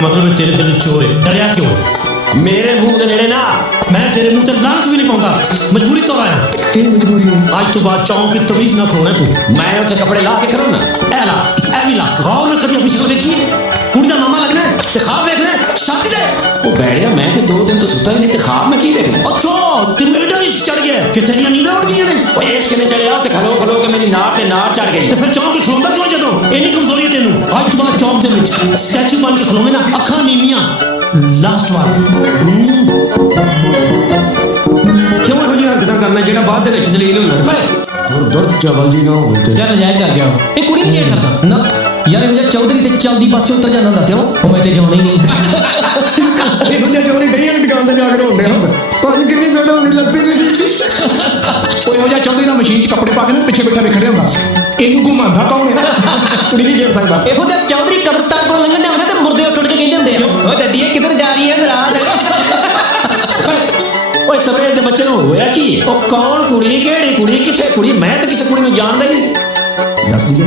मतलब तेरे दिल चोर है, डरिया क्यों? मेरे मुंह के नेड़े ना, मैं तेरे मुंह ते लांच भी नहीं पाऊंगा, मजबूरी तो आया। ਕੀ ਮਜਬੂਰੀ ਹੈ? आज तो बाद चौंक की तमीज ना खोना तू। मैं उसे कपड़े ला के करूँ ना, ए ला, ए भी ला। खाओ ना कभी अपनी शक्ल देखी है, कुड़ी दा मामा लगना है, ते खाब देख ले, शक दे। ਉਹ ਬੈੜਿਆ ਮੈਂ ਤੇ 2 ਦਿਨ ਤੋਂ ਸੁੱਤਾ ਹੀ ਨਹੀਂ ਤੇ ਖਾਬ ਮੈਂ ਕੀ ਵੇਖਣਾ। अच्छा, ते मेरा इस चढ़ गया, कि तेरियां नींदां उड़ गईयां ने। ਉਹ ਇਸ ਕਿਨੇ ਚੜਿਆ ਤੇ ਖਲੋ ਖਲੋ ਕੇ ਮੇਰੀ ਨਾਕ ਤੇ ਨਾਕ ਚੜ ਗਈ। ਤੇ ਫਿਰ ਚੌਂਕ ਹੀ ਖਲੋਂਦਾ ਕਿਉਂ ਜਦੋਂ? ਇੰਨੀ ਕਮਜ਼ੋਰੀ ਹੈ ਤੈਨੂੰ। ਅੱਜ ਤੋਂ ਬਾਅਦ ਚੌਂਕ ਦੇ ਵਿੱਚ ਸਟੈਚੂ ਬਣ ਕੇ ਖਲੋਵੇਂ ਨਾ, ਅੱਖਾਂ ਨੀਵੀਆਂ। ਲਾਸਟ ਵਾਰ ਕਿਉਂ ਇਹੋ ਜਿਹੀਆਂ ਹਰਕਤਾਂ ਕਰਨਾ ਜਿਹੜਾ ਬਾਅਦ ਦੇ ਵਿੱਚ ਜਲੀਲ ਹੁੰਦਾ? ਦੁਰ ਚਵਲ ਜੀ ਨਾ ਹੋਵੇ ਤੇ ਯਾਰ ਨਜਾਇਜ਼ ਕਰ ਗਿਆ ਇਹ ਕੁੜੀ ਨਹੀਂ ਚੇਂਜ ਕਰਦਾ ਨਾ ਯਾਰ ਇਹ ਜਿਹੜਾ ਚੌਧਰੀ ਤੇ ਚਲਦੀ ਬੱਸ ਚ ਉਤਰ ਜਾਂਦਾ ਹੁੰਦਾ ਕਿਉਂ? ਉਹ ਮੈਂ ਤੇ ਜਾਣਾ ਹੀ ਨਹੀਂ ਇਹੋ ਜਿਹਾ ਚੋਰੀ ਗਈਆਂ ਨੇ ਦੁਕਾਨ ਤੇ ਜਾ ਕੇ ਰੋਂਦੇ ਹੁਣ ਭਾਜੀ ਕਿੰਨੀ ਗੁੱਡ ਹੋ ਗਈ ਲੱਸੀ ਦੀ। ਉਹ ਇਹੋ ਜਿਹਾ ਚੌਧਰੀ ਦਾ ਮਸ਼ੀਨ 'ਚ ਕੱਪੜੇ ਪਾ ਕੇ ਨਾ ਪਿੱਛੇ ਬੈਠਾ ਵੇਖੜੇ ਹੁੰਦਾ ਇਹਨੂੰ ਘੁਮਾਉਂਦਾ ਕੌਣ ਹੈ ਕੁੜੀ ਨਹੀਂ ਖੇਡ ਸਕਦਾ। ਇਹੋ ਜਿਹਾ ਚੌਧਰੀ ਕਬਰਸਤਾਨ ਕੋਲ ਲੰਘਣ ਡਿਆ ਤੇ ਮੁਰਦੇ ਉੱਠ ਉੱਠ ਕੇ ਕਹਿੰਦੇ ਹੁੰਦੇ ਆ ਓਏ ਡੱਡੀ ਇਹ ਕਿੱਧਰ ਜਾ ਰਹੀ ਹੈ ਨਾਰਾਜ਼ ਓਏ ਤਬਰੇ ਦੇ ਬੱਚੇ ਨੂੰ ਹੋਇਆ ਕੀ? ਉਹ ਕੌਣ ਕੁੜੀ, ਕਿਹੜੀ ਕੁੜੀ, ਕਿੱਥੇ ਕੁੜੀ? ਮੈਂ ਤਾਂ ਕਿਸੇ ਕੁੜੀ ਨੂੰ ਜਾਣਦਾ ਹੀ ਨਹੀਂ। ਦੱਸ ਦਈਏ